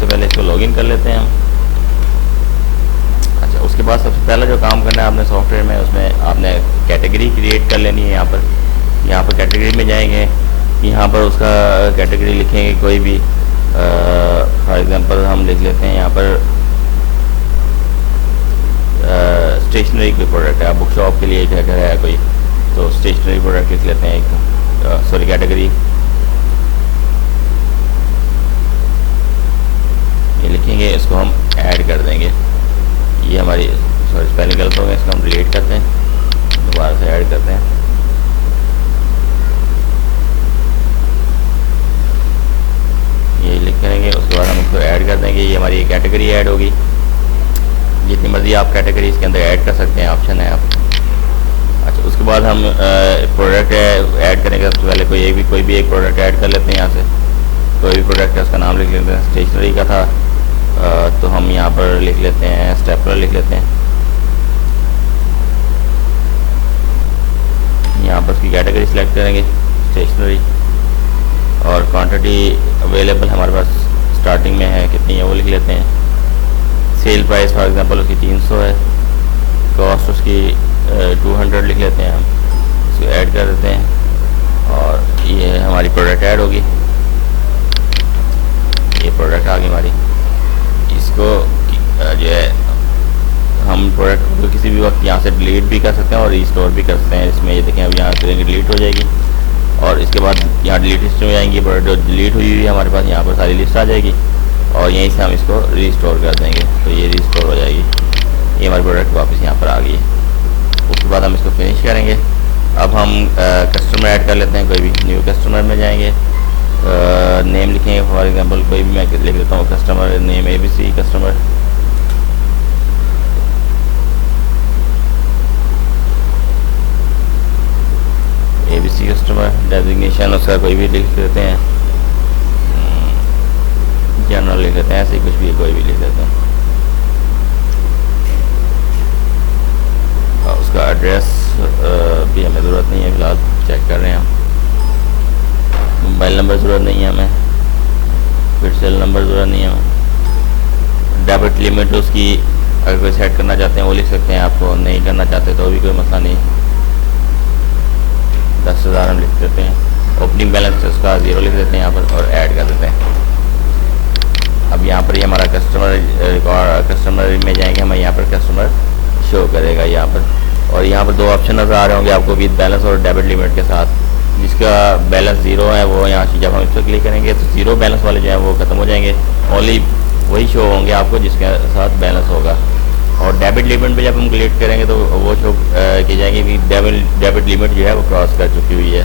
सबसे पहले इसको लॉगिन कर लेते हैं हम। अच्छा, उसके बाद सबसे पहला जो काम करना है आपने सॉफ्टवेयर में, उसमें आपने कैटेगरी क्रिएट कर लेनी है। यहाँ पर कैटेगरी में जाएंगे, यहाँ पर उसका कैटेगरी लिखेंगे कोई भी। फॉर एग्जांपल हम लिख लेते हैं यहाँ पर स्टेशनरी कोई प्रोडक्ट है, आप बुक शॉप के लिए क्या कर रहा है कोई, तो स्टेशनरी प्रोडक्ट लिख लेते हैं एक, सॉरी कैटेगरी ये लिखेंगे, इसको हम ऐड कर देंगे। ये हमारी सॉरी स्पेलिंग गलत हो गया, इसको हम डिलीट करते हैं, दोबारा से ऐड करते हैं। ये लिख करेंगे, उसके बाद हम इसको ऐड कर देंगे। ये हमारी कैटेगरी ऐड होगी। जितनी मर्जी आप कैटेगरी इसके अंदर ऐड कर सकते हैं, ऑप्शन है आप। अच्छा, उसके बाद हम प्रोडक्ट ऐड करेंगे। सबसे पहले कोई भी एक प्रोडक्ट ऐड कर लेते हैं। यहाँ से कोई भी प्रोडक्ट है उसका नाम लिख लेते हैं। स्टेशनरी का था तो हम यहाँ पर लिख लेते हैं स्टेपलर लिख लेते हैं। यहाँ पर उसकी कैटेगरी सिलेक्ट करेंगे स्टेशनरी, और क्वांटिटी अवेलेबल हमारे पास स्टार्टिंग में है कितनी है वो लिख लेते हैं। सेल प्राइस फॉर एग्जांपल उसकी 300 है, कॉस्ट उसकी 200 लिख लेते हैं हम, इसको ऐड कर देते हैं और ये हमारी प्रोडक्ट ऐड होगी। ये प्रोडक्ट आ गई हमारी। इसको जो है हम प्रोडक्ट को किसी भी वक्त यहाँ से डिलीट भी कर सकते हैं और रिस्टोर भी कर सकते हैं। इसमें ये देखें, अब यहाँ करेंगे डिलीट हो जाएगी और इसके बाद यहाँ डिलीट लिस्ट में जाएंगी, प्रोडक्ट जो डिलीट हुई है हमारे पास यहाँ पर सारी लिस्ट आ जाएगी और यहीं से हम इसको रिस्टोर कर देंगे तो ये रिस्टोर हो जाएगी। ये हमारी प्रोडक्ट वापस यहाँ पर आ गई है। उसके बाद हम इसको फिनिश करेंगे। अब हम कस्टमर ऐड कर लेते हैं। कोई भी न्यू कस्टमर में जाएंगे, नेम लिखेंगे। फॉर एग्जांपल कोई भी मैं लिख देता हूँ customer name ABC customer. ABC customer. Designation उसका कोई भी लिख देते हैं, जनरल लिख देते हैं, ऐसे कुछ भी कोई भी लिख देते हैं। और उसका एड्रेस भी हमें ज़रूरत नहीं है, फिलहाल चेक कर रहे हैं हम। मोबाइल नंबर ज़रूरत नहीं है हमें, फिर सेल नंबर ज़रूरत नहीं है हमें। डेबिट लिमिट उसकी अगर कोई सेट करना चाहते हैं वो लिख सकते हैं, आपको नहीं करना चाहते तो भी कोई मसला नहीं। 10,000 हम लिख देते हैं। ओपनिंग बैलेंस उसका 0 लिख देते हैं यहाँ पर और ऐड कर देते हैं। अब यहाँ पर ये हमारा कस्टमर में जाएंगे, हमें यहाँ पर कस्टमर शो करेगा यहाँ पर। और यहाँ पर दो ऑप्शन नज़र आ रहे होंगे आपको, विद बैलेंस और डेबिट लिमिट के साथ। जिसका बैलेंस 0 है वो यहाँ से जब हम इस पर क्लिक करेंगे तो 0 बैलेंस वाले जो है वो ख़त्म हो जाएंगे, ओनली वही शो होंगे आपको जिसके साथ बैलेंस होगा। और डेबिट लिमिट पे जब हम क्लिक करेंगे तो वो शो की जाएंगे कि डेबिट लिमिट जो है वो क्रॉस कर चुकी हुई है।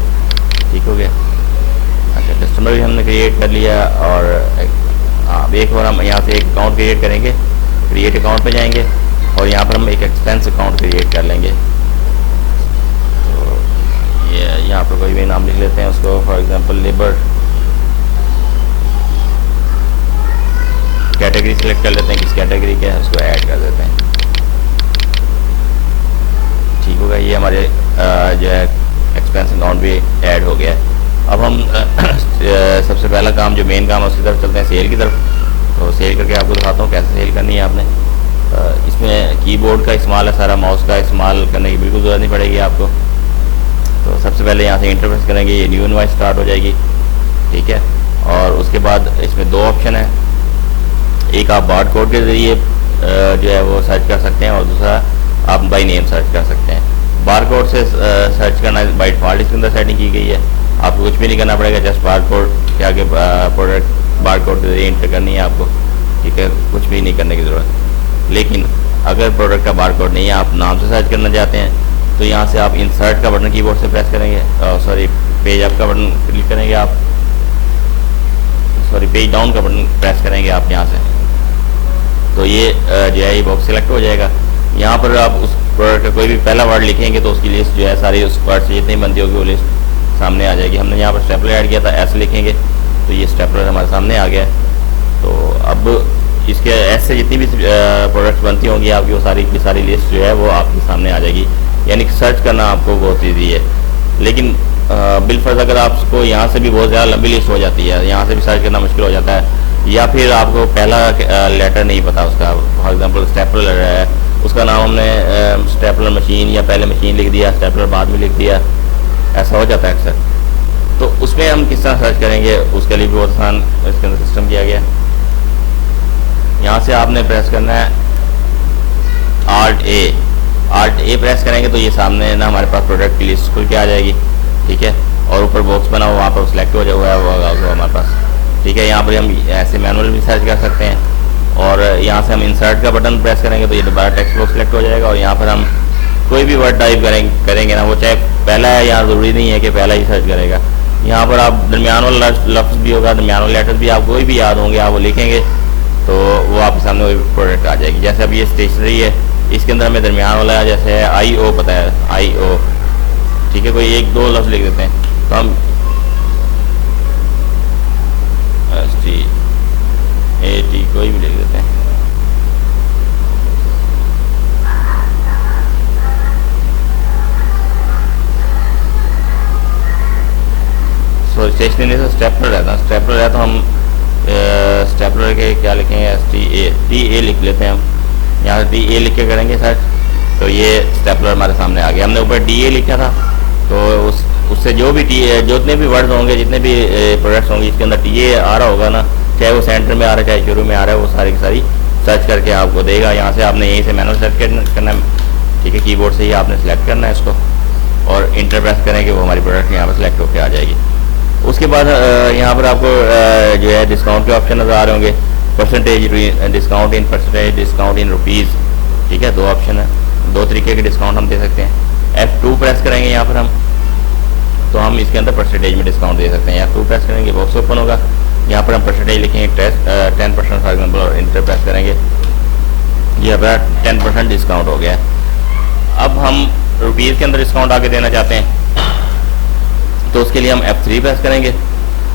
ठीक हो गया। अच्छा, कस्टमर भी हमने क्रिएट कर लिया और एक और हम यहाँ से एक अकाउंट क्रिएट करेंगे। क्रिएट अकाउंट पे जाएंगे और यहाँ पर हम एक एक्सपेंस अकाउंट क्रिएट कर लेंगे। तो ये यहाँ पर कोई भी नाम लिख लेते हैं उसको, for example labour. Category select कर लेते हैं, किस कैटेगरी के है उसको ऐड कर देते हैं। ठीक होगा। ये हमारे जो है एक्सपेंस अकाउंट भी ऐड हो गया है। अब हम सबसे पहला काम जो मेन काम है उसकी तरफ चलते हैं, सेल की तरफ। तो सेल करके आपको दिखाता हूँ कैसे सेल करनी है आपने। इसमें कीबोर्ड का इस्तेमाल है सारा, माउस का इस्तेमाल करने की बिल्कुल ज़रूरत नहीं पड़ेगी आपको। तो सबसे पहले यहाँ से इंटरफेस करेंगे, ये न्यू इनवॉइस स्टार्ट हो जाएगी। ठीक है। और उसके बाद इसमें दो ऑप्शन है, एक आप बार कोड के ज़रिए जो है वो सर्च कर सकते हैं और दूसरा आप बाई नेम सर्च कर सकते हैं। बार कोड से सर्च करना बाई डिफ़ॉल्ट इसके अंदर सेटिंग की गई है, आपको कुछ भी नहीं करना पड़ेगा, जस्ट बार कोड के आगे प्रोडक्ट बार कोड के जरिए एंटर करनी है आपको। ठीक है, कुछ भी नहीं करने की ज़रूरत। लेकिन अगर प्रोडक्ट का बार कोड नहीं है, आप नाम से सर्च करना चाहते हैं, तो यहाँ से आप इंसर्ट का बटन कीबोर्ड से प्रेस करेंगे, सॉरी पेज अप का बटन क्लिक करेंगे आप, सॉरी पेज डाउन का बटन प्रेस करेंगे आप यहाँ से, तो ये जो है ये बॉक्स सिलेक्ट हो जाएगा। यहाँ पर आप उस प्रोडक्ट का कोई भी पहला वर्ड लिखेंगे तो उसकी लिस्ट जो है सारी उस वर्ड से जितनी बनती होगी वो लिस्ट सामने आ जाएगी। हमने यहाँ पर स्टेपलर ऐड किया था, ऐसे लिखेंगे तो ये स्टेपलर हमारे सामने आ गया है। तो अब इसके ऐसे जितनी भी प्रोडक्ट्स बनती होंगी आपकी वो सारी की सारी लिस्ट जो है वो आपके सामने आ जाएगी, यानी कि सर्च करना आपको बहुत ईजी है। लेकिन बिलफर्ज अगर आपको यहाँ से भी बहुत ज़्यादा लंबी लिस्ट हो जाती है, यहाँ से भी सर्च करना मुश्किल हो जाता है, या फिर आपको पहला लेटर नहीं पता उसका, फॉर एग्जांपल स्टेपलर है, उसका नाम हमने स्टेपलर मशीन या पहले मशीन लिख दिया, स्टेपलर बाद में लिख दिया, ऐसा हो जाता है अक्सर। तो उसमें हम किस तरह सर्च करेंगे, उसके लिए भी बहुत आसान इसके अंदर सिस्टम किया गया। यहाँ से आपने प्रेस करना है आल्ट ए प्रेस करेंगे तो ये सामने ना हमारे पास प्रोडक्ट की लिस्ट खुल के आ जाएगी, ठीक है, और ऊपर बॉक्स बना हुआ वहाँ पर सिलेक्ट हो जाएगा हमारे पास, ठीक है। यहाँ पर हम ऐसे मैनुअल भी सर्च कर सकते हैं, और यहाँ से हम इंसर्ट का बटन प्रेस करेंगे तो ये दोबारा टेक्स्ट बॉक्स सिलेक्ट हो जाएगा, और यहाँ पर हम कोई भी वर्ड टाइप करेंगे ना, वो चाहे पहला है, यहाँ ज़रूरी नहीं है कि पहला ही सर्च करेगा। यहाँ पर आप दरमियान वाला लफ्ज़ भी होगा, दरमियान वाले लेटर्स भी आप कोई भी याद होंगे, आप वो लिखेंगे तो वो आपके सामने वही प्रोडक्ट आ जाएगी। जैसे अब ये स्टेशनरी है, इसके अंदर हमें दरमियान वाला जैसे है IO पता है, IO, ठीक है, कोई एक दो लफ्ज़ लिख देते हैं तो हम STAT कोई भी लिख देते हैं। सो स्टेशनरी से स्टेपलर रहता है, स्टेपलर है तो हम स्टेपलर के क्या लिखेंगे, TA लिख लेते हैं हम। यहाँ से DA लिख के करेंगे सर्च तो ये स्टेपलर हमारे सामने आ गया। हमने ऊपर DA लिखा था तो उससे जो भी जितने भी वर्ड्स होंगे, जितने भी प्रोडक्ट्स होंगे, इसके अंदर TA आ रहा होगा ना, चाहे वो सेंटर में आ रहा है चाहे शुरू में आ रहा है, वो सारी की सारी सर्च करके आपको देगा। यहाँ से आपने यहीं से मैनुअल सर्च करना है, ठीक है, कीबोर्ड से ही आपने सेलेक्ट करना है इसको, और इंटर प्रेस करेंगे वो हमारी प्रोडक्ट यहाँ पर सेलेक्ट होकर आ जाएगी। उसके बाद यहाँ पर आपको जो है डिस्काउंट के ऑप्शन नज़र आ रहे होंगे, percentage discount in percentage, discount in rupees, ठीक है, दो ऑप्शन है, दो तरीके के डिस्काउंट हम दे सकते हैं। F2 प्रेस करेंगे यहाँ पर हम, तो हम इसके अंदर परसेंटेज में डिस्काउंट दे सकते हैं। F2 प्रेस करेंगे, बॉक्स ओपन होगा, यहाँ पर हम परसेंटेज लिखेंगे 10% फॉर एग्जाम्पल, और इंटर प्रेस करेंगे, ये हमारा 10% डिस्काउंट हो गया। अब हम रुपीज़ के अंदर डिस्काउंट आगे देना चाहते हैं तो उसके लिए हम F3 प्रेस करेंगे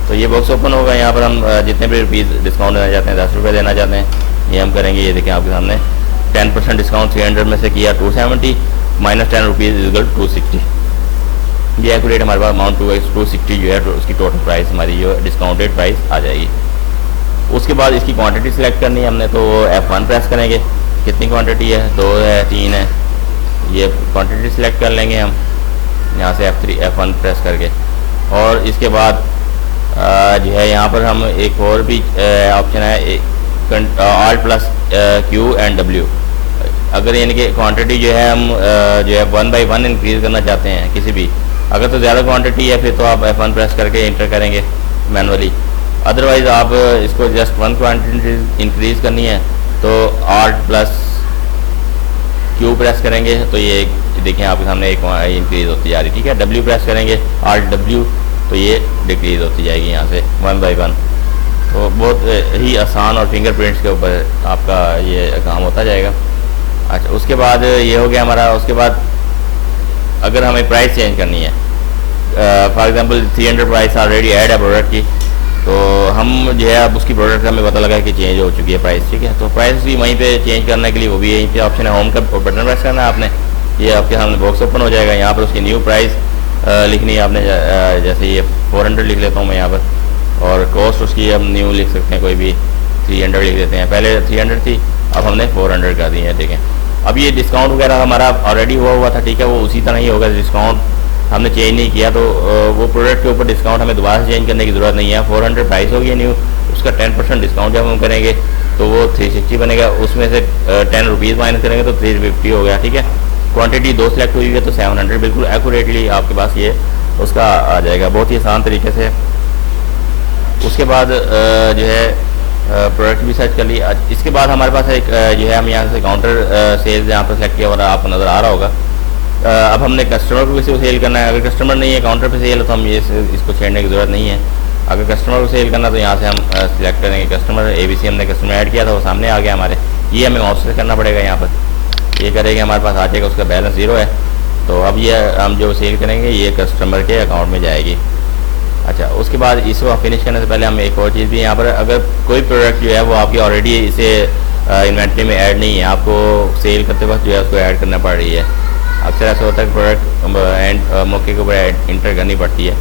तो ये बॉक्स ओपन होगा। यहाँ पर हम जितने भी रुपीज़ डिस्काउंट देना चाहते हैं, 10 रुपये देना चाहते हैं, ये हम करेंगे। ये देखें आपके सामने 10% डिस्काउंट 300 में से किया 270 माइनस 10 रुपीज़ इजगल 260। ये एक्यूरेट हमारे पास अमाउंट 260 जो है तो उसकी टोटल प्राइस हमारी जो डिस्काउंटेड प्राइस आ जाएगी। उसके बाद इसकी क्वांटिटी सिलेक्ट करनी है हमने, तो F1 प्रेस करेंगे, कितनी क्वांटिटी है, 2 है 3 है, ये क्वांटिटी सिलेक्ट कर लेंगे हम यहाँ से F1 प्रेस करके। और इसके बाद जो है यहाँ पर हम एक और भी ऑप्शन है Alt+Q and W। अगर यानी कि क्वांटिटी जो है हम जो है 1 by 1 इंक्रीज़ करना चाहते हैं किसी भी, अगर तो ज़्यादा क्वांटिटी है फिर तो आप F1 प्रेस करके इंटर करेंगे मैनुअली, अदरवाइज़ आप इसको जस्ट 1 क्वांटिटी इंक्रीज़ करनी है तो Alt+Q प्रेस करेंगे तो ये देखें आपके सामने एक इंक्रीज़ होती जा रही, ठीक है। W प्रेस करेंगे Alt+W तो ये डिक्रीज़ होती जाएगी यहाँ से 1 by 1। तो बहुत ही आसान और फिंगरप्रिंट्स के ऊपर आपका ये काम होता जाएगा। अच्छा, उसके बाद ये हो गया हमारा। उसके बाद अगर हमें प्राइस चेंज करनी है, for example 300 price already add है प्रोडक्ट की, तो हम जो है अब उसकी प्रोडक्ट का हमें पता लगा कि चेंज हो चुकी है प्राइस, ठीक है। तो प्राइस भी वहीं पे चेंज करने के लिए वो भी यहीं पे ऑप्शन है, होम का बटन प्रेस करना है आपने, ये आपके सामने बॉक्स ओपन हो जाएगा। यहाँ पर उसकी न्यू प्राइस लिखनी है आपने, जैसे ये 400 लिख लेता हूँ मैं यहाँ पर, और कॉस्ट उसकी हम न्यू लिख सकते हैं, कोई भी 300 लिख देते हैं। पहले 300 थी, अब हमने 400 कर दी है, ठीक है। अब ये डिस्काउंट वगैरह हमारा ऑलरेडी हुआ था, ठीक है, वो उसी तरह ही होगा। डिस्काउंट हमने चेंज नहीं किया तो वो प्रोडक्ट के ऊपर डिस्काउंट हमें दोबारा से चेंज करने की ज़रूरत नहीं है। 400 प्राइस होगी न्यू, उसका 10% डिस्काउंट जब हम करेंगे तो वो 360 बनेगा, उसमें से 10 रुपीज़ माइनस करेंगे तो 350 हो गया, ठीक है। क्वांटिटी 2 सिलेक्ट हुई है तो 700 बिल्कुल एक्यूरेटली आपके पास ये उसका आ जाएगा, बहुत ही आसान तरीके से। उसके बाद जो है प्रोडक्ट भी सर्च कर लिया। इसके बाद हमारे पास एक जो है हम यहाँ से काउंटर सेल्स यहाँ पर सेलेक्ट किया और आपको नज़र आ रहा होगा। अब हमने कस्टमर को किसी को सेल करना है, अगर कस्टमर नहीं है काउंटर पे सेल है तो हम ये इसको छेड़ने की ज़रूरत नहीं है। अगर कस्टमर को सेल करना तो यहाँ से हम सिलेक्ट करेंगे कस्टमर, ABC हमने कस्टमर ऐड किया था, वो सामने आ गया हमारे। ये हमें माउस से करना पड़ेगा, यहाँ पर ये करेंगे हमारे पास आ जाएगा, उसका बैलेंस 0 है। तो अब ये हम जो सेल करेंगे ये कस्टमर के अकाउंट में जाएगी। अच्छा, उसके बाद इसको फिनिश करने से पहले हम एक और चीज़ भी यहाँ पर, अगर कोई प्रोडक्ट जो है वो आपकी ऑलरेडी इसे इन्वेंट्री में ऐड नहीं है, आपको सेल करते वक्त जो है उसको ऐड करना पड़ रही है। अक्सर ऐसा होता है कि प्रोडक्ट एंड मौके के ऊपर इंटर करनी पड़ती है,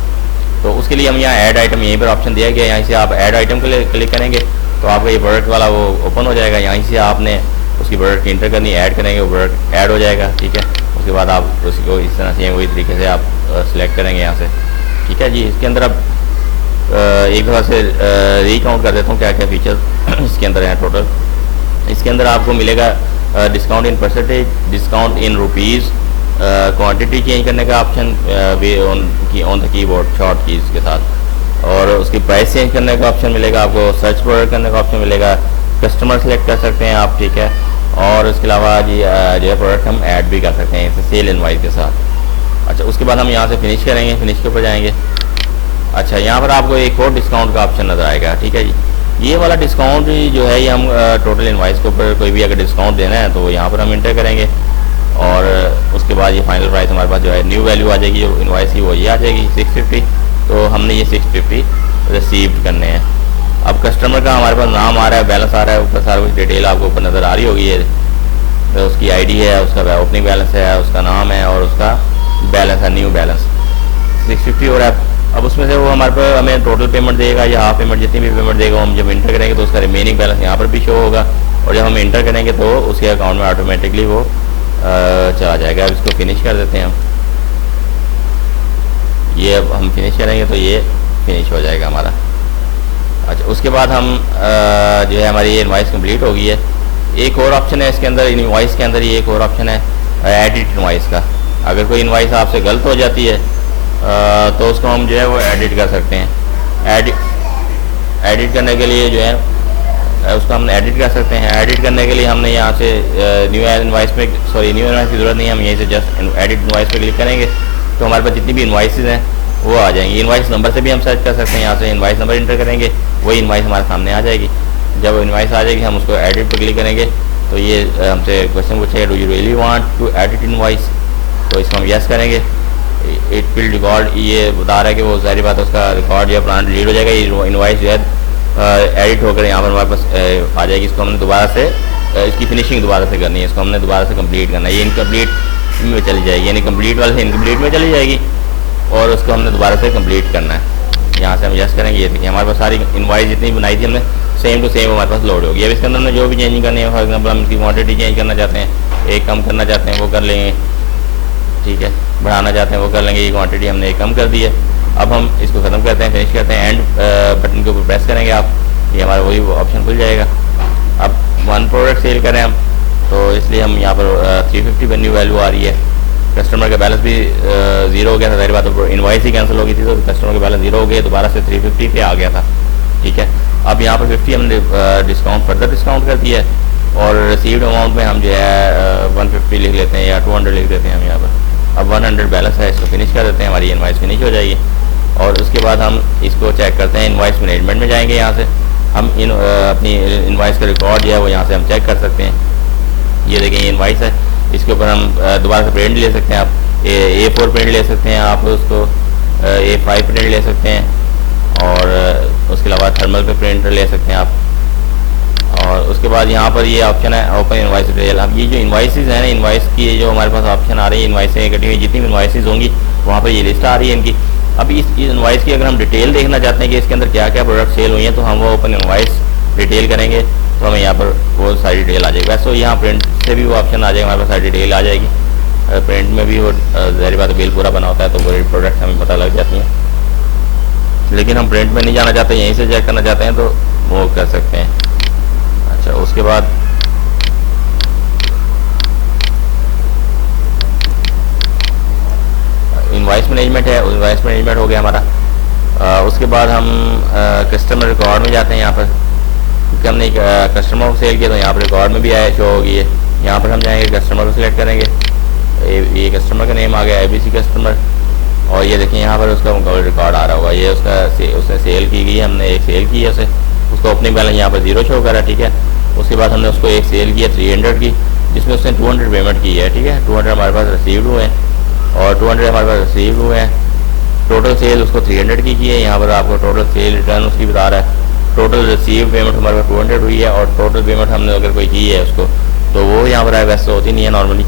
तो उसके लिए हम यहाँ ऐड आइटम यहीं पर ऑप्शन दिया गया है। यहाँ से आप ऐड आइटम को क्लिक करेंगे तो आपका ये प्रोडक्ट वाला वो ओपन हो जाएगा। यहीं से आपने उसकी प्रोडक्ट की इंटर करनी, ऐड करेंगे, वो प्रोडक्ट ऐड हो जाएगा। ठीक है, उसके बाद आप उसको इस तरह से वही तरीके से आप सिलेक्ट करेंगे यहाँ से। ठीक है जी, इसके अंदर अब एक बार से रीकाउंट कर देता हूँ क्या क्या फीचर इसके अंदर हैं टोटल। इसके अंदर आपको मिलेगा discount in percentage, discount in rupees, quantity change करने का option on the keyboard short keys के साथ, और उसकी प्राइस चेंज करने का ऑप्शन मिलेगा आपको, सर्च प्रोडक्ट करने का ऑप्शन मिलेगा, कस्टमर सेलेक्ट कर सकते हैं आप। ठीक है, और उसके अलावा जी जो है प्रोडक्ट हम ऐड भी कर सकते हैं इसे सेल इनवाइस के साथ। अच्छा, उसके बाद हम यहाँ से फिनिश करेंगे, फिनिश के ऊपर जाएंगे। अच्छा, यहाँ पर आपको एक और डिस्काउंट का ऑप्शन नज़र आएगा। ठीक है जी, ये वाला डिस्काउंट जो है ये हम टोटल इनवाइस के ऊपर कोई भी अगर डिस्काउंट देना है तो यहाँ पर हम इंटर करेंगे, और उसके बाद ये फाइनल प्राइस हमारे पास जो है न्यू वैल्यू आ जाएगी, जो इनवाइस की वो ये आ जाएगी 650। तो हमने ये 650 रिसीव करने हैं। अब कस्टमर का हमारे पास नाम आ रहा है, बैलेंस आ रहा है, ऊपर सारा कुछ डिटेल आपको ऊपर नज़र आ रही होगी। ये तो उसकी आईडी है, उसका ओपनिंग बैलेंस है, उसका नाम है, और उसका बैलेंस है न्यू बैलेंस 650 हो रहा है। अब उसमें से वो हमारे पास हमें टोटल पेमेंट देगा या हाफ पेमेंट, जितनी भी पेमेंट देगा हम जब इंटर करेंगे तो उसका रिमेनिंग बैलेंस यहाँ पर भी शो होगा, और जब हम इंटर करेंगे तो उसके अकाउंट में ऑटोमेटिकली वो चला जाएगा। अब इसको फिनिश कर देते हैं हम। ये अब हम फिनिश करेंगे तो ये फिनिश हो जाएगा हमारा। अच्छा, उसके बाद हम जो है हमारी ये इनवाइस कंप्लीट हो गई है। एक और ऑप्शन है इसके अंदर, इनवाइस के अंदर ये एक और ऑप्शन है एडिट इनवाइस का। अगर कोई इनवाइस आपसे गलत हो जाती है तो उसको हम जो है वो एडिट कर सकते हैं। एडिट करने के लिए जो है उसको हम एडिट कर सकते हैं। एडिट करने के लिए हमने यहाँ से न्यू इनवाइस पे, सॉरी न्यू इनवाइस की ज़रूरत नहीं है, हम यहीं से जस्ट एडिट इनवाइस पे क्लिक करेंगे तो हमारे पास जितनी भी इनवाइसेज हैं वो आ जाएंगी। इनवाइस नंबर से भी हम सर्च कर सकते हैं, यहाँ से इनवाइस नंबर इंटर करेंगे, वही इनवाइस हमारे सामने आ जाएगी। जब इनवाइस आ जाएगी हम उसको एडिट पर क्लिक करेंगे तो ये हमसे क्वेश्चन पूछेगा, do you really want to edit invoice, तो इसको हम यस करेंगे। इट विल रिकॉर्ड, ये बता रहा है कि वो सारी बात उसका रिकॉर्ड जो है पुराना डिलीट हो जाएगा, ये इनवाइस जो है एडिट होकर यहाँ पर हमारे पास आ जाएगी। इसको हमने दोबारा से इसकी फिनिशिंग दोबारा से करनी है, इसको हमने दोबारा से कंप्लीट करना है। ये इनकम्प्लीट में चली जाएगी, यानी कंप्लीट वाले से इनकम्प्लीट में चली जाएगी, और उसको हमने दोबारा से कंप्लीट करना है। यहाँ से हम यस करेंगे। ये देखिए हमारे पास सारी इनवाइस जितनी बनाई थी हमने सेम टू सेम हमारे पास लोड होगी। अब इसके अंदर हमने जो भी चेंजिंग करनी है, फॉर एग्जाम्पल हम इसकी क्वांटिटी चेंज करना चाहते हैं, एक कम करना चाहते हैं वो कर लेंगे। ठीक है, बढ़ाना चाहते हैं वो कर लेंगे। ये क्वांटिटी हमने एक कम कर दी है। अब हम इसको ख़त्म करते हैं, फिनिश करते हैं। एंड बटन के ऊपर प्रेस करेंगे आप, ये हमारा वही ऑप्शन खुल जाएगा। अब 1 प्रोडक्ट सेल करें हम, तो इसलिए हम यहाँ पर 350 पर न्यू वैल्यू आ रही है। कस्टमर का बैलेंस भी 0 हो गया था, सारी बात इनवाइस ही कैंसिल हो गई थी, तो कस्टमर का बैलेंस 0 हो गया, दोबारा से 350 पे आ गया था। ठीक है, अब यहाँ पर 50 हमने डिस्काउंट फर्दर डिस्काउंट कर दिया है, और रिसीव्ड अमाउंट में हम जो है 150 लिख लेते हैं या 200 लिख देते हैं हम यहाँ पर। अब 100 बैलेंस है, इसको फिनिश कर देते हैं, हमारी इनवाइस फिनिश हो जाएगी। और उसके बाद हम इसको चेक करते हैं, इनवाइस मैनेजमेंट में जाएंगे। यहाँ से हम अपनी इनवाइस का रिकॉर्ड जो है वो यहाँ से हम चेक कर सकते हैं। ये देखें ये इनवाइस है, इसके ऊपर हम दोबारा से प्रिंट ले सकते हैं। आप A4 प्रिंट ले सकते हैं, आप उसको A5 प्रिंट ले सकते हैं, और उसके अलावा थर्मल पे प्रिंट ले सकते हैं आप। और उसके बाद यहाँ पर ये ऑप्शन है ओपन इनवाइस डिटेल। अब ये जो इनवाइसेस हैं ना, इनवाइस की जो हमारे पास ऑप्शन आ रही है, इनवाइसें कटी हुई जितनी भी इनवाइसेस होंगी वहाँ पर ये लिस्ट आ रही है इनकी। अब इस इनवाइस की अगर हम डिटेल देखना चाहते हैं कि इसके अंदर क्या क्या प्रोडक्ट सेल हुई हैं, तो हम वो ओपन इनवाइस डिटेल करेंगे तो हमें यहाँ पर वो सारी डिटेल आ जाएगी। वैसे तो यहाँ प्रिंट से भी वो ऑप्शन आ जाएगा, हमारे पास सारी डिटेल आ जाएगी। प्रिंट में भी वो ज़ाहिर बात बिल पूरा बना होता है, तो वो प्रोडक्ट हमें पता लग जाती हैं। लेकिन हम प्रिंट में नहीं जाना चाहते, यहीं से चेक करना चाहते हैं तो वो कर सकते हैं। अच्छा, उसके बाद इनवाइस मैनेजमेंट है, इनवाइस मैनेजमेंट हो गया हमारा। उसके बाद हम कस्टमर रिकॉर्ड में जाते हैं। यहाँ पर क्योंकि हमने एक कस्टमर को सेल किया तो यहाँ पर रिकॉर्ड में भी आया शो होगी है। यहाँ पर हम जाएंगे, कस्टमर को सिलेक्ट करेंगे, ये कस्टमर का नेम आ गया ABC कस्टमर, और ये देखिए यहाँ पर उसका रिकॉर्ड आ रहा होगा। ये उसने सेल की गई है, हमने एक सेल की है उसे, उसका ओपनिंग बैलेंस यहाँ पर 0 शो करा। ठीक है, उसके बाद हमने उसको एक सेल किया 300 की, जिसमें उसने 200 पेमेंट की है। ठीक है, 200 हमारे पास रिसीव्ड हुए हैं, और 200 हमारे पास रिसीव हुए हैं। टोटल सेल उसको 300 की है। यहाँ पर आपको टोटल सेल रिटर्न उसकी बता रहा है। टोटल रिसीव पेमेंट हमारे पास 200 हुई है, और टोटल पेमेंट हमने अगर कोई की है उसको तो वो यहाँ पर है, वैसे होती नहीं है नॉर्मली।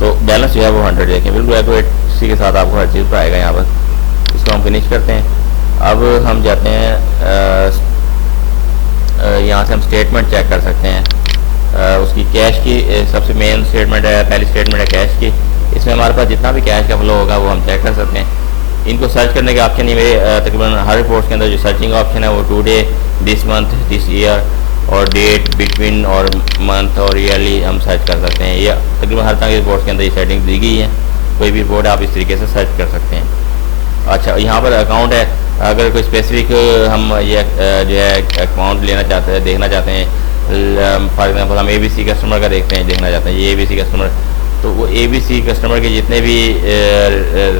तो बैलेंस जो है वो 100 देखें, बिल्कुल एक्यूरेट इसी के साथ आपको हर चीज़ पर आएगा यहाँ पर। इसको हम फिनिश करते हैं। अब हम जाते हैं यहाँ से हम स्टेटमेंट चेक कर सकते हैं। उसकी कैश की सबसे मेन स्टेटमेंट है, पहली स्टेटमेंट है कैश की। इसमें हमारे पास जितना भी कैश का फ्लो होगा वो हम चेक कर सकते हैं। इनको सर्च करने के ऑप्शन ही मेरे तकरीबन हर रिपोर्ट के अंदर जो सर्चिंग ऑप्शन है वो today, this month, this year और डेट, बिटवीन और मंथ और ईयरली हम सर्च कर सकते हैं। ये तकरीबन हर तरह की रिपोर्ट्स के अंदर ये सेटिंग दी गई है। कोई भी रिपोर्ट आप इस तरीके से सर्च कर सकते हैं। अच्छा, यहाँ पर अकाउंट है। अगर कोई स्पेसिफिक हम ये जो है अकाउंट लेना चाहते हैं, देखना चाहते हैं, फॉर एग्जांपल हम ABC कस्टमर का देखते हैं, देखना चाहते हैं ये ABC कस्टमर, तो वो ABC कस्टमर के जितने भी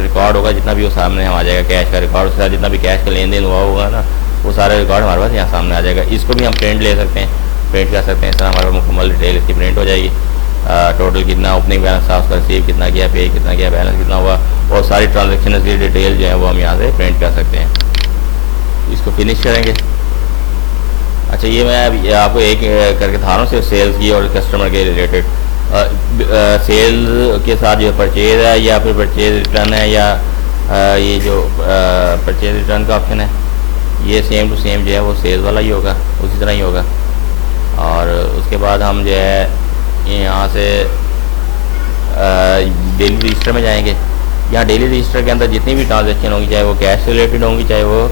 रिकॉर्ड होगा, जितना भी वो सामने हम आ जाएगा, कैश का रिकॉर्ड, उसके साथ जितना भी कैश का लेन देन हुआ होगा ना, वो सारा रिकॉर्ड हमारे पास यहाँ सामने आ जाएगा। इसको भी हम प्रिंट ले सकते हैं, प्रिंट कर सकते हैं। इस तरह हमारे मुकम्मल डिटेल इसकी प्रिंट हो जाएगी। टोटल कितना ओपनिंग बैलेंस था, उसका रिसीव कितना किया, पे कितना किया, बैलेंस कितना हुआ, और सारी ट्रांजेक्शन की डिटेल जो है वो हम यहाँ से प्रिंट कर सकते हैं। इसको फिनिश करेंगे। अच्छा, ये मैं आपको एक करके था रहा हूँ सिर्फ सेल्स की और कस्टमर के रिलेटेड। सेल के साथ जो परचेज है या फिर परचेज रिटर्न है या ये जो परचेज रिटर्न का ऑप्शन है, ये सेम टू सेम जो है वो सेल्स वाला ही होगा, उसी तरह ही होगा। और उसके बाद हम जो है यहाँ से डेली रजिस्टर में जाएंगे। यहाँ डेली रजिस्टर के अंदर जितनी भी ट्रांजेक्शन होंगी, चाहे वो कैश से रिलेटेड होंगी, चाहे वो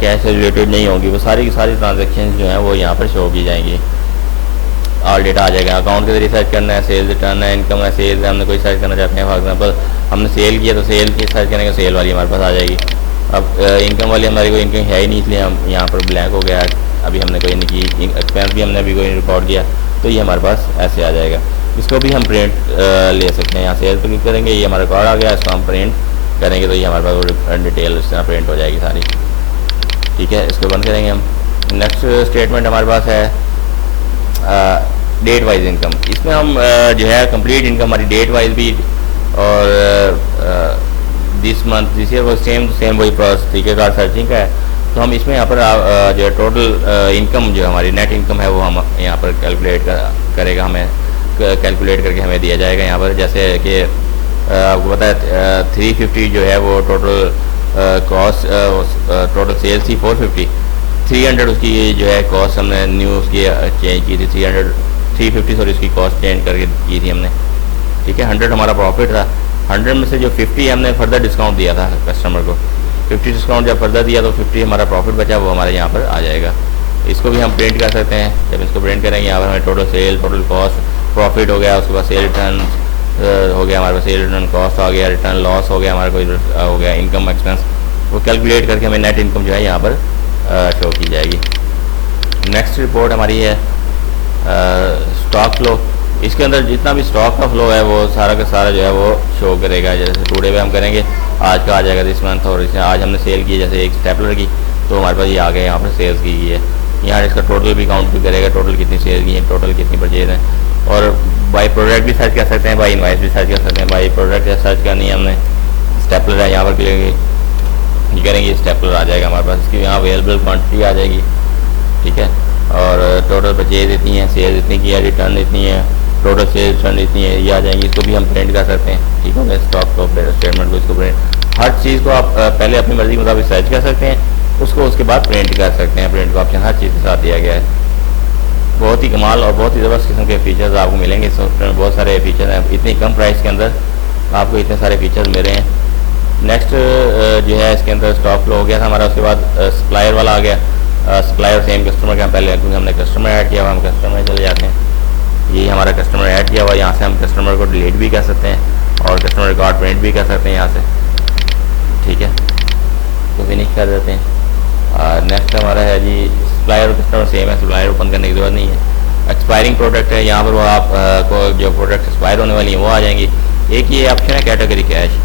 कैश से रिलेटेड नहीं होंगी, वो सारी की सारी ट्रांजेक्शन जो हैं वो यहाँ पर शो की जाएंगी। ऑल डेटा आ जाएगा। अकाउंट के जरिए सर्च करना है, सेल रिटर्न है, इनकम है, सेल्स है, हमने कोई सर्च करना चाहते हैं, फॉर एग्जांपल हमने सेल किया तो सेल की सर्च करेंगे, सेल वाली हमारे पास आ जाएगी। अब इनकम वाली हमारी कोई इनकम है ही नहीं, इसलिए हम यहाँ पर ब्लैंक हो गया, अभी हमने कोई नहीं की। एक्सपेंस भी हमने अभी कोई रिकॉर्ड किया, तो ये हमारे पास ऐसे आ जाएगा। इसको भी हम प्रिंट ले सकते हैं। यहाँ सेल पर क्लिक करेंगे, ये हमारा रिकॉर्ड आ गया, इसको हम प्रिंट करेंगे तो ये हमारे पास डिटेल इस तरह प्रिंट हो जाएगी सारी। ठीक है, इसको बंद करेंगे हम। नेक्स्ट स्टेटमेंट हमारे पास है डेट वाइज इनकम। इसमें हम जो है कंप्लीट इनकम हमारी डेट वाइज भी और दिस मंथ, दिस ईयर, वो सेम वही प्रोसेस तरीकेकार सर्चिंग का है। तो हम इसमें यहाँ पर जो है टोटल इनकम जो हमारी नेट इनकम है वो हम यहाँ पर कैलकुलेट करेगा, हमें कैलकुलेट करके हमें दिया जाएगा। यहाँ पर जैसे कि आपको पता है 350 जो है वो टोटल कॉस्ट, टोटल सेल्स थी 450, 300 उसकी जो है कॉस्ट हमने न्यू उसकी चेंज की थी, 350 सॉरी उसकी कॉस्ट चेंज करके की थी हमने। ठीक है, 100 हमारा प्रॉफिट था। 100 में से जो 50 हमने फर्दर डिस्काउंट दिया था कस्टमर को, 50 डिस्काउंट जब फर्दर दिया तो 50 हमारा प्रॉफिट बचा, वो हमारे यहाँ पर आ जाएगा। इसको भी हम प्रिंट कर सकते हैं। जब इसको प्रिंट करेंगे, यहाँ पर हमें total sale, total cost, profit हो गया, उसके बाद सेल रिटर्न हो गया, हमारे पास सेल रिटर्न कॉस्ट आ गया, रिटर्न लॉस हो गया, हमारा कोई हो गया, इनकम एक्सपेंस, वो कैलकुलेट करके हमें नेट इनकम जो है यहाँ पर शो की जाएगी। नेक्स्ट रिपोर्ट हमारी है स्टॉक फ्लो। इसके अंदर जितना भी स्टॉक का फ्लो है वो सारा का सारा जो है वो शो करेगा। जैसे टुडे पे हम करेंगे, आज का आ जाएगा दिस मंथ, और इसे आज हमने सेल की जैसे एक स्टेपलर की, तो हमारे पास ये आ गया, यहाँ पर सेल्स की गई है। यहाँ इसका टोटल भी काउंट भी करेगा, टोटल कितनी सेल की है, टोटल कितनी परचेज है। और बाई प्रोडक्ट भी सर्च कर सकते हैं, बाई इनवाइस भी सर्च कर सकते हैं। बाई प्रोडक्ट सर्च करनी है हमने, स्टेपलर है, यहाँ पर क्लिक करेंगे, स्टेपलर आ जाएगा हमारे पास। इसकी यहाँ अवेलेबल क्वान्टिटी आ जाएगी। ठीक है, और टोटल परचेज इतनी है, सेल इतनी की है, रिटर्न इतनी है, टोटल सेल रिटर्न इतनी है, ये आ जाएंगी। इसको भी हम प्रिंट कर सकते हैं। ठीक है, स्टॉक को, स्टेटमेंट को, इसको प्रिंट, हर चीज़ को आप पहले अपनी मर्जी के मुताबिक सर्च कर सकते हैं, उसको उसके बाद प्रिंट कर सकते हैं। प्रिंट का ऑप्शन हर चीज़ के साथ दिया गया है। बहुत ही कमाल और बहुत ही ज़बरदस्त किस्म के फीचर्स आपको मिलेंगे इस सॉफ्टवेयर में। बहुत सारे फीचर हैं, इतनी कम प्राइस के अंदर आपको इतने सारे फीचर्स मिल रहे हैं। नेक्स्ट जो है इसके अंदर स्टॉक फ्लो हो गया था हमारा। उसके बाद सप्लायर वाला आ गया। सप्लायर सेम कस्टमर का पहले, क्योंकि हमने कस्टमर ऐड किया हुआ, हम कस्टमर में चले जाते हैं। ये हमारा कस्टमर ऐड किया हुआ, यहाँ से हम कस्टमर को डिलीट भी कर सकते हैं और कस्टमर रिकॉर्ड प्रिंट भी कर सकते हैं यहाँ से। ठीक है, तो फिनिश कर देते हैं। नेक्स्ट हमारा है जी सप्लायर और कस्टमर सेम है, सप्लायर ओपन करने की जरूरत नहीं है। एक्सपायरिंग प्रोडक्ट है, यहाँ पर वो आप को जो प्रोडक्ट एक्सपायर होने वाली हैं वो आ जाएंगी। एक ये ऑप्शन है कैटेगरी कैश।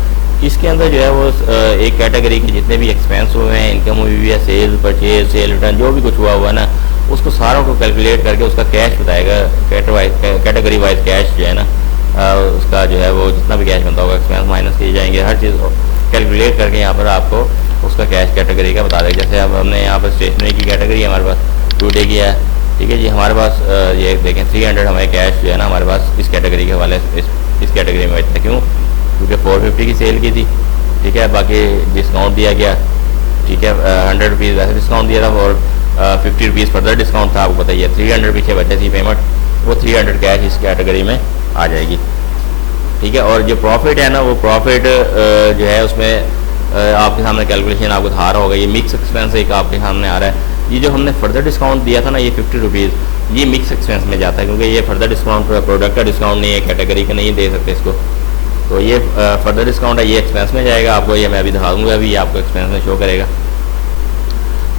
इसके अंदर जो है वो एक कैटेगरी के जितने भी एक्सपेंस हुए हैं, इनकम हुई हुई है, सेल, परचेज, सेल रिटर्न, जो भी कुछ हुआ हुआ है ना, उसको सारों को कैलकुलेट करके उसका कैश बताएगा। कैटेगरी वाइज कैश जो है ना, उसका जो है वो जितना भी कैश बनता होगा एक्सपेंस माइनस किए जाएंगे, हर चीज़ कैलकुलेट करके यहाँ पर आपको उसका कैश कैटेगरी का बता देगा। जैसे अब हमने यहाँ पर स्टेशनरी की कैटेगरी हमारे पास टुडे की है। ठीक है जी, हमारे पास ये देखें 300 हमारे कैश जो है ना हमारे पास इस कैटेगरी के हवाले इस कैटेगरी में बचता है। क्यों? क्योंकि 450 की सेल की थी। ठीक है, बाकी डिस्काउंट दिया गया। ठीक है, 100 रुपीज़ वैसे डिस्काउंट दिया था और ₹50 फर्दर डिस्काउंट था, आपको बताइए 300 पीछे बचे थी पेमेंट, वो 300 कैश इस कैटेगरी में आ जाएगी। ठीक है, और जो प्रॉफिट है ना वो प्रॉफिट जो है उसमें आपके सामने कैलकुलेशन आपको दिखा रहा होगा। ये मिक्स एक्सपेंस एक आपके सामने आ रहा है। ये जो हमने फर्दर डिस्काउंट दिया था ना, ये ₹50 ये मिक्स एक्सपेंस में जाता है, क्योंकि ये फर्दर डिस्काउंट प्रोडक्ट का डिस्काउंट नहीं है, कैटेगरी का नहीं दे सकते इसको। तो ये फर्दर डिस्काउंट है, ये एक्सपेंस में जाएगा आपको। ये मैं अभी दिखा दूँगा, अभी आपको एक्सपेंस में शो करेगा।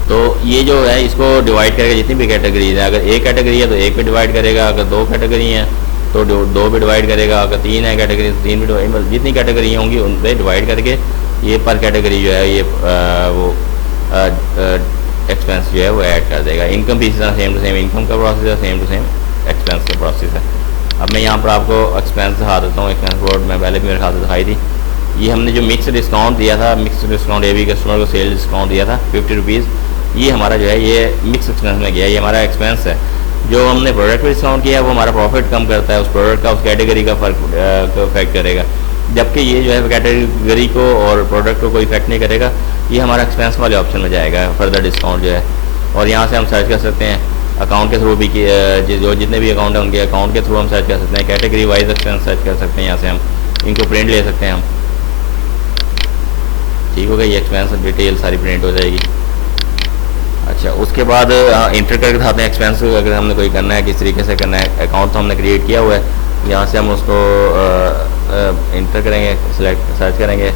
तो ये जो है इसको डिवाइड करेगा जितनी भी कैटेगरीज है। अगर एक कैटेगरी है तो एक पे डिवाइड करेगा, अगर दो कैटेगरी हैं तो दो पे डिवाइड करेगा, अगर तीन है कैटेगरी तो तीन पे डिवाइड, जितनी कैटेगरी होंगी उन पर डिवाइड करके ये पर कैटेगरी जो है ये वो एक्सपेंस जो है वो ऐड कर देगा। इनकम भी इसी तरह सेम टू सेम इनकम का प्रोसेस है, सेम टू सेम एक्सपेंस का प्रोसेस है। अब मैं यहाँ पर आपको एक्सपेंस दिखा देता हूँ। एक्सपेंस बोर्ड में पहले भी मेरे ख्याल से दिखाई थी। ये हमने जो मिक्स डिस्काउंट दिया था, mix discount A B customer को सेल डिस्काउंट दिया था ₹50, ये हमारा जो है ये मिक्स एक्सपेंस में गया। ये हमारा एक्सपेंस है। जो हमने प्रोडक्ट पर डिस्काउंट किया है वो हमारा प्रॉफिट कम करता है, उस प्रोडक्ट का उस कैटेगरी का फ़र्क को इफेक्ट करेगा, जबकि ये जो है कैटेगरी को और प्रोडक्ट को कोई इफेक्ट नहीं करेगा। ये हमारा एक्सपेंस वाले ऑप्शन में जाएगा फर्दर डिस्काउंट जो है। और यहाँ से हम सर्च कर सकते हैं अकाउंट के थ्रू भी कि जो जितने भी अकाउंट हैं उनके अकाउंट के थ्रू हम सर्च कर सकते हैं। कैटेगरी वाइज एक्सपेंस सर्च कर सकते हैं। यहाँ से हम इनको प्रिंट ले सकते हैं हम। ठीक हो गया, ये एक्सपेंस डिटेल सारी प्रिंट हो जाएगी। अच्छा, उसके बाद इंटर करके दिखाते हैं एक्सपेंस अगर हमने कोई करना है, किस तरीके से करना है। अकाउंट तो हमने क्रिएट किया हुआ है। यहाँ से हम उसको इंटर करेंगे, सेलेक्ट सर्च करेंगे।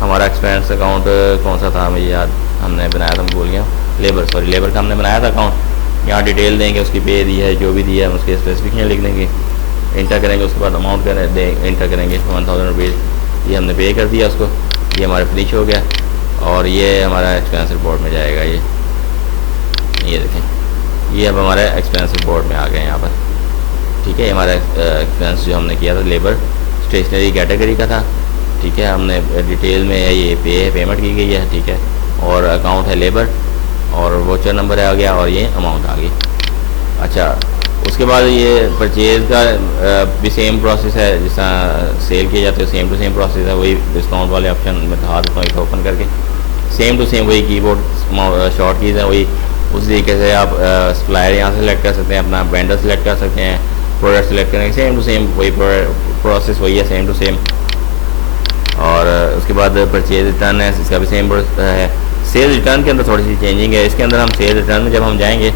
हमारा एक्सपेंस अकाउंट कौन सा था मुझे याद, हमने बनाया था, मैं भूल गया। लेबर का हमने बनाया था अकाउंट। यहाँ डिटेल देंगे, उसकी पे दी है, जो भी दिया है उसके स्पेसिफिकेशन लिख देंगे, इंटर करेंगे। उसके बाद अमाउंट इंटर करेंगे ₹1000। ये हमने पे कर दिया उसको। ये हमारा फिनिश हो गया और ये हमारा एक्सपेंस रिपोर्ट में जाएगा। ये देखें, ये अब हमारे एक्सपेंस रिपोर्ट में आ गए यहाँ पर। ठीक है, हमारा एक्सपेंस जो हमने किया था लेबर स्टेशनरी कैटेगरी का था। ठीक है, हमने डिटेल में ये पेमेंट की गई है। ठीक है, और अकाउंट है लेबर और वोचर नंबर आ गया और ये अमाउंट आ गई। अच्छा, उसके बाद ये परचेज़ का भी सेम प्रोसेस है, जिस तरह सेल किया जाता है सेम टू सेम प्रोसेस है। वही डिस्काउंट वाले ऑप्शन में दिखा देता हूँ ओपन करके। सेम टू सेम वही कीबोर्ड शॉर्ट कीज़ है, वही उस तरीके से आप सप्लायर यहाँ से सेलेक्ट कर सकते हैं, अपना वेंडर सेलेक्ट कर सकते हैं, प्रोडक्ट सेलेक्ट करेंगे, सेम टू सेम वही प्रोसेस वही है, सेम टू सेम। और उसके बाद परचेज रिटर्न है, इसका भी सेम है। सेल रिटर्न के अंदर थोड़ी सी चेंजिंग है। इसके अंदर हम सेल रिटर्न में जब हम जाएंगे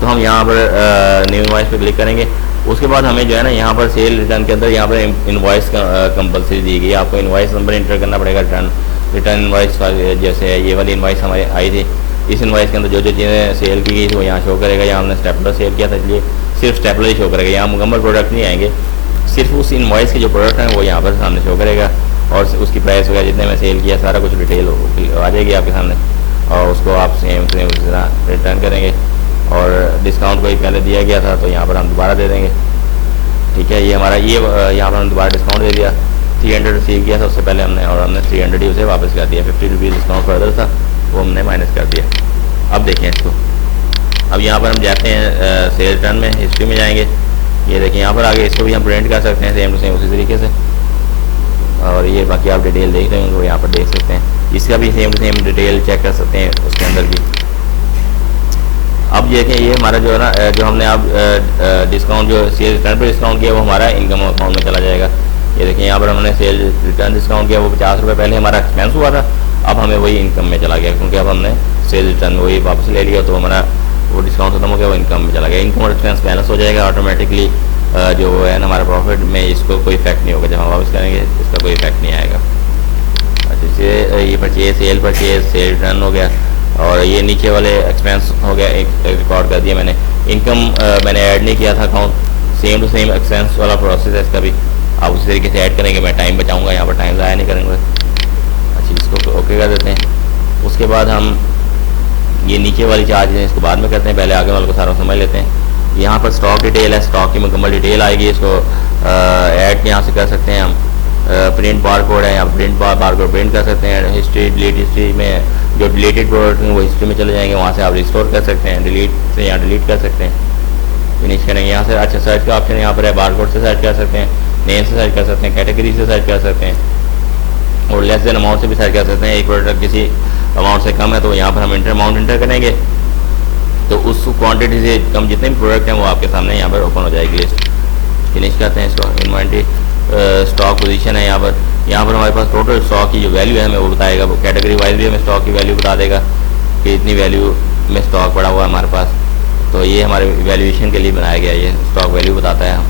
तो हम यहाँ पर न्यू इनवॉइस पे क्लिक करेंगे। उसके बाद हमें जो है ना यहाँ पर सेल रिटर्न के अंदर यहाँ पर इनवॉइस कंपलसरी दी गई है। आपको इनवॉइस नंबर इंटर करना पड़ेगा। रिटर्न इनवॉइस जैसे ये वाली इनवॉइस हमारी आई थी, इस इनवॉइस के अंदर जो जो चीज़ें सेल की गई थी वो यहाँ शो करेगा। यहाँ हमने स्टेपलर सेल किया था, इसलिए सिर्फ स्टेपलर ही शो करेगा। यहाँ मुकम्मल प्रोडक्ट नहीं आएंगे, सिर्फ उस इनवॉइस के जो प्रोडक्ट हैं वो यहाँ पर सामने शो करेगा और उसकी प्राइस वगैरह जितने में सेल किया सारा कुछ डिटेल आ जाएगी आपके सामने। और उसको आप सेम उसी तरह रिटर्न करेंगे। और डिस्काउंट कोई पहले दिया गया था तो यहाँ पर हम दोबारा दे देंगे। ठीक है, ये हमारा यहाँ पर हम दोबारा डिस्काउंट दे दिया। 300 रिसीव किया था उससे पहले हमने, और हमने 300 ही उसे वापस कर दिया। ₹50 डिस्काउंट फर्दर था वो हमने माइनस कर दिया। अब देखें इसको, अब यहाँ पर हम जाते हैं सेल रिटर्न में, हिस्ट्री में जाएंगे। ये देखें यहाँ पर आगे, इसको भी हम प्रिंट कर सकते हैं सेम टू सेम उसी तरीके से। और ये बाकी आप डिटेल देख रहे हैं तो यहाँ पर देख सकते हैं, इसका भी same to same detail check कर सकते हैं उसके अंदर भी। अब देखें ये हमारा जो है ना, जो हमने अब डिस्काउंट जो सेल रिटर्न पर डिस्काउंट किया वो हमारा इनकम अकाउंट में चला जाएगा। ये देखिए यहाँ पर हमने सेल रिटर्न डिस्काउंट किया, वो ₹50 पहले हमारा एक्सपेंस हुआ था, अब हमें वही इनकम में चला गया, क्योंकि अब हमने सेल रिटर्न वही वापस ले लिया तो हमारा वो डिस्काउंट खत्म हो गया, वो इनकम में चला गया। इनकम और एक्सपेंस बैलेंस हो जाएगा ऑटोमेटिकली। जो है ना हमारा प्रॉफिट में इसको कोई इफेक्ट नहीं होगा, जब हम वापस करेंगे इसका कोई इफेक्ट नहीं आएगा। अच्छा, ये परचेज सेल रिटर्न हो गया और ये नीचे वाले एक्सपेंस हो गया, एक रिकॉर्ड कर दिया मैंने। इनकम मैंने ऐड नहीं किया था account, same to same expense वाला प्रोसेस है इसका भी। आप उसी तरीके से ऐड करेंगे, मैं टाइम बचाऊंगा, यहाँ पर टाइम ज़ाया नहीं करेंगे। अच्छा, इसको ओके कर देते हैं। उसके बाद हम ये नीचे वाली चार्ज है इसको बाद में करते हैं, पहले आगे वाले को सारा समझ लेते हैं। यहाँ पर स्टॉक डिटेल है, स्टॉक की मुकम्मल डिटेल आएगी। इसको ऐड यहाँ से कर सकते हैं हम। प्रिंट बार कोड है, यहाँ प्रिंट बार कोड प्रिंट कर सकते हैं। हिस्ट्री डिलीट, हिस्ट्री में जो डिलीटेड प्रोडक्ट हैं वो हिस्ट्री में चले जाएंगे, वहाँ से आप रिस्टोर कर सकते हैं। डिलीट से यहाँ डिलीट कर सकते हैं, फिनिश करेंगे यहाँ से। अच्छा, सर्च का ऑप्शन यहाँ पर है, बार कोड से सर्च कर सकते हैं, नेम से सर्च कर सकते हैं, कैटेगरी से सर्च कर सकते हैं और लेस देन अमाउंट से भी सर्च कर सकते हैं। एक प्रोडक्ट किसी अमाउंट से कम है तो यहाँ पर हम अमाउंट इंटर करेंगे तो उस क्वांटिटी से कम जितने भी प्रोडक्ट हैं वो आपके सामने यहाँ पर ओपन हो जाएगी लिस्ट। फिनिश करते हैं इसको। इन्वेंट्री स्टॉक पोजीशन है यहाँ पर हमारे पास टोटल स्टॉक की जो वैल्यू है हमें वो बताएगा। वो कैटेगरी वाइज भी हमें स्टॉक की वैल्यू बता देगा कि इतनी वैल्यू में स्टॉक पड़ा हुआ है हमारे पास। तो ये हमारे वैल्यूएशन के लिए बनाया गया, ये स्टॉक वैल्यू बताता है हम।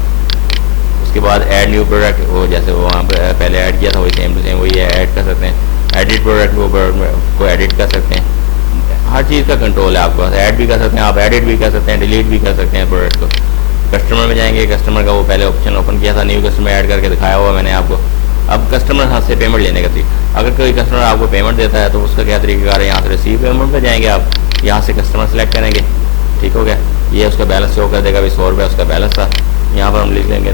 उसके बाद ऐड न्यू प्रोडक्ट, वो जैसे वो वहाँ पर पहले ऐड किया था वही सेम टू सेम वही ऐड कर सकते हैं। एडिट प्रोडक्ट, वो प्रोडक्ट को एडिट कर सकते हैं। हर चीज़ का कंट्रोल है आपके पास। ऐड भी कर सकते हैं आप, एडिट भी कर सकते हैं, डिलीट भी कर सकते हैं प्रोडक्ट को। कस्टमर में जाएंगे, कस्टममर का वो पहले ऑप्शन ओपन किया था, न्यू कस्टमर ऐड करके दिखाया हुआ मैंने आपको। अब कस्टमर हाथ से पेमेंट लेने का तरीका, अगर कोई कस्टमर आपको पेमेंट देता है तो उसका क्या तरीका है, यहाँ से रिसीव पेमेंट पे जाएंगे आप, यहाँ से कस्टमर सेलेक्ट करेंगे, ठीक हो गया। ये उसका बैलेंस शो कर देगा, अभी 100 रुपये उसका बैलेंस था। यहाँ पर हम लिख देंगे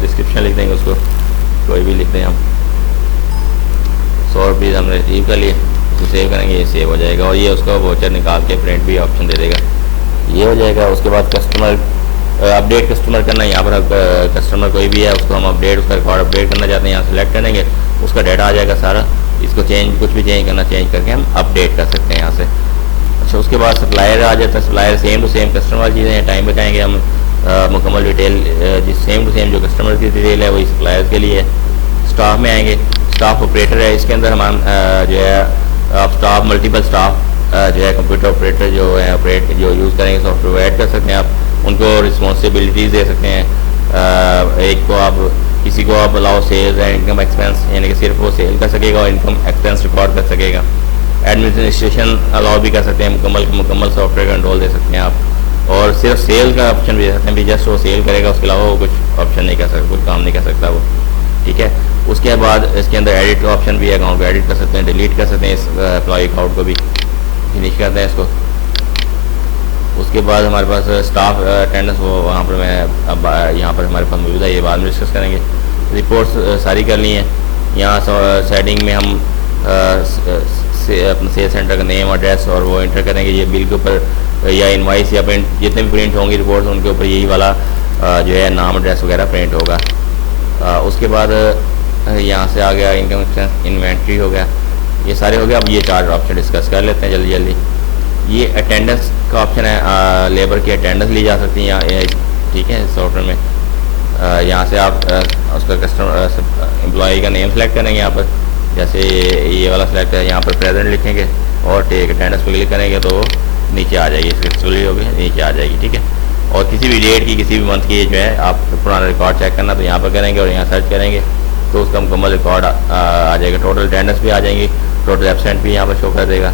डिस्क्रिप्शन लिख देंगे, उसको कोई भी लिख दें हम। 100 रुपीज़ हमने रिसीव कर लिए, उसको सेव करेंगे, ये सेव हो जाएगा। और ये उसका वोचर निकाल के प्रिंट भी ऑप्शन दे देगा, ये हो जाएगा। उसके बाद कस्टमर अपडेट कस्टमर करना, यहाँ पर कस्टमर कोई भी है उसको हम अपडेट, उसका रिकॉर्ड अपडेट करना चाहते हैं, यहाँ सेलेक्ट करेंगे, उसका डाटा आ जाएगा सारा। इसको चेंज, कुछ भी चेंज करना, चेंज करके हम अपडेट कर सकते हैं यहाँ से। अच्छा, उसके बाद सप्लायर आ जाता है। Supplier same to same customer वाली चीज़ें हैं, टाइम बचाएंगे हम। मुकम्मल डिटेल जिस सेम टू सेम जो कस्टमर की डिटेल है वही सप्लायर के लिए। स्टाफ में आएंगे, स्टाफ ऑपरेटर है, इसके अंदर हम जो है आप स्टाफ मल्टीपल स्टाफ जो है कंप्यूटर ऑपरेटर जो है ऑपरेट जो यूज़ करेंगे सॉफ्टवेयर ऐड कर सकते हैं आप, उनको रिस्पॉन्सिबिलिटीज़ दे सकते हैं। एक को आप किसी को आप allow sales and income expense, यानी कि सिर्फ वो सेल कर सकेगा और इनकम एक्सपेंस रिकॉर्ड कर सकेगा। एडमिनिस्ट्रेशन अलाउ भी कर सकते हैं, मुकम्मल सॉफ्टवेयर कंट्रोल दे सकते हैं आप। और सिर्फ सेल का ऑप्शन भी दे सकते हैं, भी जस्ट वो सेल करेगा, उसके अलावा वो कुछ ऑप्शन नहीं कर सकता, कुछ काम नहीं कर सकता वो, ठीक है। उसके बाद इसके अंदर एडिट का ऑप्शन भी है, अकाउंट को एडिट कर सकते हैं, डिलीट कर सकते हैं इस एम्प्लॉई अकाउंट को भी। फिनिश करते हैं इसको। उसके बाद हमारे पास स्टाफ अटेंडेंस, वो वहाँ पर मैं अब यहाँ पर हमारे पास मौजूद है, ये बाद में डिस्कस करेंगे। रिपोर्ट्स सारी कर ली हैं। यहाँ सेटिंग में हम अपना सेल सेंटर का नेम एड्रेस और वो इंटर करेंगे। ये बिल के ऊपर या इनवाइस या प्रिंट जितने भी प्रिंट होंगी रिपोर्ट्स, उनके ऊपर यही वाला जो है नाम एड्रेस वगैरह प्रिंट होगा। उसके बाद यहाँ से आ गया इनकम एक्सपेंस, इन्वेंट्री हो गया, ये सारे हो गए। अब ये 4 ऑप्शन डिस्कस कर लेते हैं जल्दी जल्दी। ये अटेंडेंस का ऑप्शन है, लेबर की अटेंडेंस ली जा सकती है, ठीक है, सॉफ्टवेयर में। यहाँ से आप उसका कस्टमर एम्प्लॉई का नेम सेलेक्ट करेंगे, यहाँ पर जैसे ये वाला सेलेक्ट है, यहाँ पर प्रेजेंट लिखेंगे और टेक अटेंडेंस पर क्लिक करेंगे तो नीचे आ जाएगी, सक्सेसफुली हो गई, नीचे आ जाएगी, ठीक है। और किसी भी डेट की, किसी भी मंथ की जो है आप पुराना रिकॉर्ड चेक करना तो यहाँ पर करेंगे और यहाँ सर्च करेंगे तो उसका मुकम्मल रिकॉर्ड आ जाएगा। टोटल अटेंडेंस भी आ जाएंगी, टोटल एब्सेंट भी यहाँ पर शो कर देगा।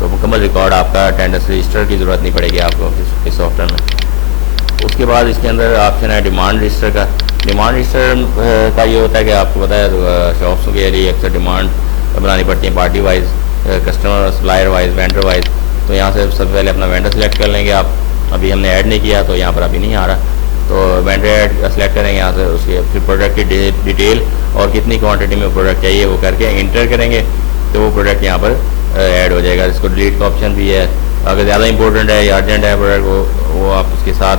तो मुकम्मल रिकॉर्ड आपका अटेंडेंस रजिस्टर की ज़रूरत नहीं पड़ेगी आपको इस सॉफ्टवेयर में। उसके बाद इसके अंदर ऑप्शन है डिमांड रजिस्टर का। डिमांड रजिस्टर का ये होता है कि आपको पता है शॉप्स के लिए अक्सर डिमांड बनानी पड़ती है, party wise, customer supplier wise, vendor wise. तो यहाँ से सबसे पहले अपना वेंडर सेलेक्ट कर लेंगे आप। अभी हमने ऐड नहीं किया तो यहाँ पर अभी नहीं आ रहा, तो वेंडर ऐड सेलेक्ट करेंगे यहाँ से। उसके फिर प्रोडक्ट की डिटेल और कितनी क्वांटिटी में प्रोडक्ट चाहिए वो करके इंटर करेंगे तो वो प्रोडक्ट यहाँ पर ऐड हो जाएगा। इसको डिलीट का ऑप्शन भी है, अगर ज़्यादा इंपॉर्टेंट है या अर्जेंट है प्रोडक्ट वो आप उसके साथ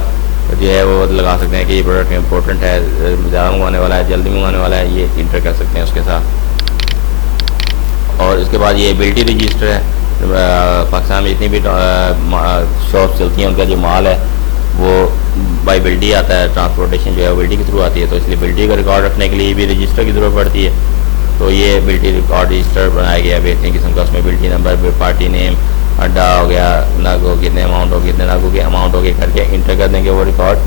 जो है वो लगा सकते हैं कि ये प्रोडक्ट इंपॉर्टेंट है, ज़्यादा मंगवाने वाला है, जल्दी मंगवाने वाला है, ये इंटर कर सकते हैं उसके साथ। और उसके बाद ये एबिलिटी रजिस्टर है। पाकिस्तान में जितनी भी शॉप चलती हैं उनका जो माल है वो बाई बिल्टी आता है, ट्रांसपोर्टेशन जो है बिल्टी के थ्रू आती है, तो इसलिए बिल्टी का रिकॉर्ड रखने के लिए भी रजिस्टर की ज़रूरत पड़ती है। तो ये बिल्टी रिकॉर्ड रजिस्टर बनाया गया है बेहतरीन किस्म का। उसमें बिल्टी नंबर, पार्टी नेम, अड्डा हो गया, नग हो, कितने अमाउंट हो, कितने नग हो, अमाउंट हो गए करके इंटर कर देंगे, वो रिकॉर्ड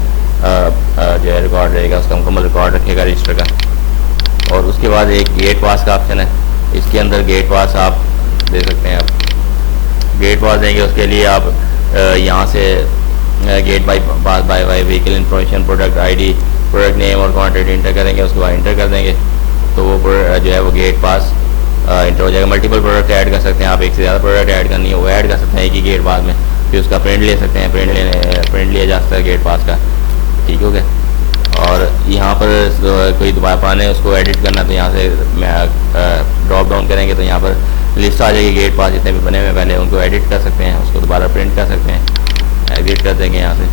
जो है रिकॉर्ड रहेगा, उसका मुकम्मल रिकॉर्ड रखेगा रजिस्टर का। और उसके बाद एक गेट पास का ऑप्शन है, इसके अंदर गेट पास आप दे सकते हैं। आप गेट पास देंगे, उसके लिए आप यहाँ से gate pass by vehicle information, product ID, product name और क्वांटिटी इंटर करेंगे, उसके बाद इंटर कर देंगे तो वो जो है वो गेट पास इंटर हो जाएगा। मल्टीपल प्रोडक्ट ऐड कर सकते हैं आप, एक से ज़्यादा प्रोडक्ट ऐड करनी है वो ऐड कर सकते हैं एक ही गेट पास में, फिर उसका प्रिंट ले सकते हैं, प्रिंट लिया जा सकता है गेट पास का, ठीक हो गया। और यहाँ पर कोई दोबारा पाने उसको एडिट करना तो यहाँ से ड्रॉप डाउन करेंगे तो यहाँ पर लिस्ट आ जाएगी गेट पास जितने भी बने हुए पहले, उनको एडिट कर सकते हैं, उसको दोबारा प्रिंट कर सकते हैं, एडिट कर देंगे यहाँ से।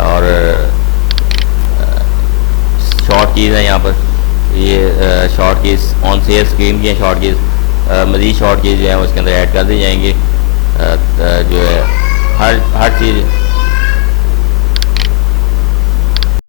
और शॉर्ट कीज़ है यहाँ पर, ये short keys on sale screen की हैं, शॉर्ट कीज़ मज़ीद शॉर्ट कीज़ जो है उसके अंदर ऐड कर दी जाएंगी। जो है हर चीज़